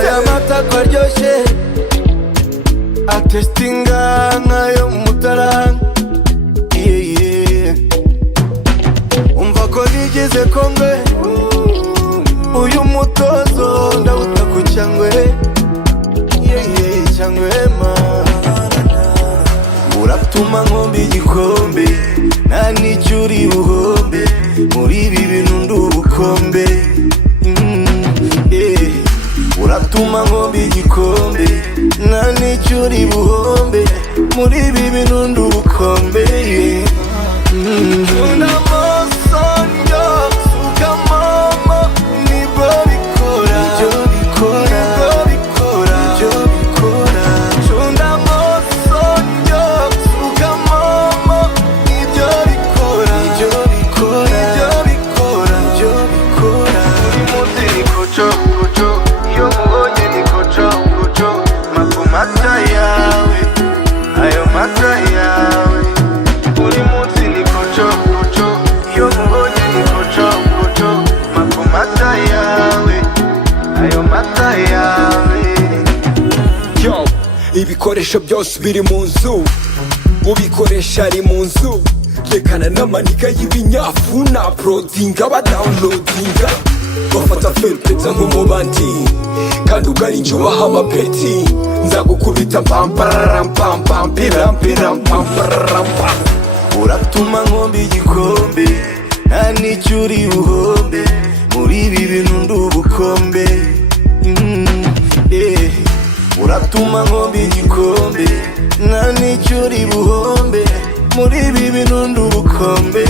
Aya mata kwaryoshye atestinga nkayo mutara umva ko nigeze kongwe uyu mutozo ndawuta ku cyangwe cyangwe ma uratuma nkombe igikombe nta n'icyo uri buhombe muri ibi bintu ndi ubukombe uratuma nkombe igikombe nta n'icyo uri buhombe muri ibi bintu ndi ubukombe ibikoresho byose biri mu nzu ubikoresha ari mu nzu rekana n'amanika y'ibinyafu na prodinga badawunlodinga bafata felpeta nk'umubandi kandi ugarinjye ubaha amapeti nzagukubita mpamparampampirampirammpampararampa uratuma nkombe igikombe nta n'icyo uri buhombe muri ibi bintu ndi ubukombe uratuma nkombe igikombe nta n'icyo uri buhombe muri ibi bintu ndi ubukombe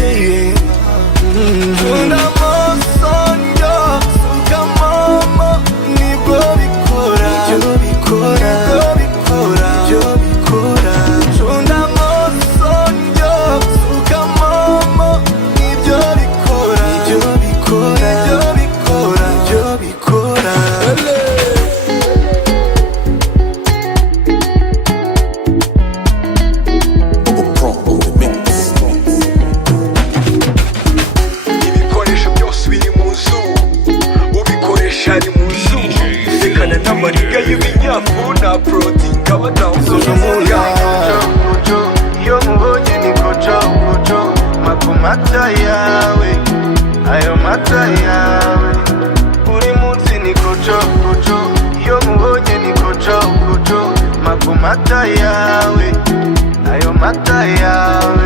mata yawe ayo mata yawe uri munsi ni koco koco iyo mubonye ni koco koco mata yawe ayo mata yawe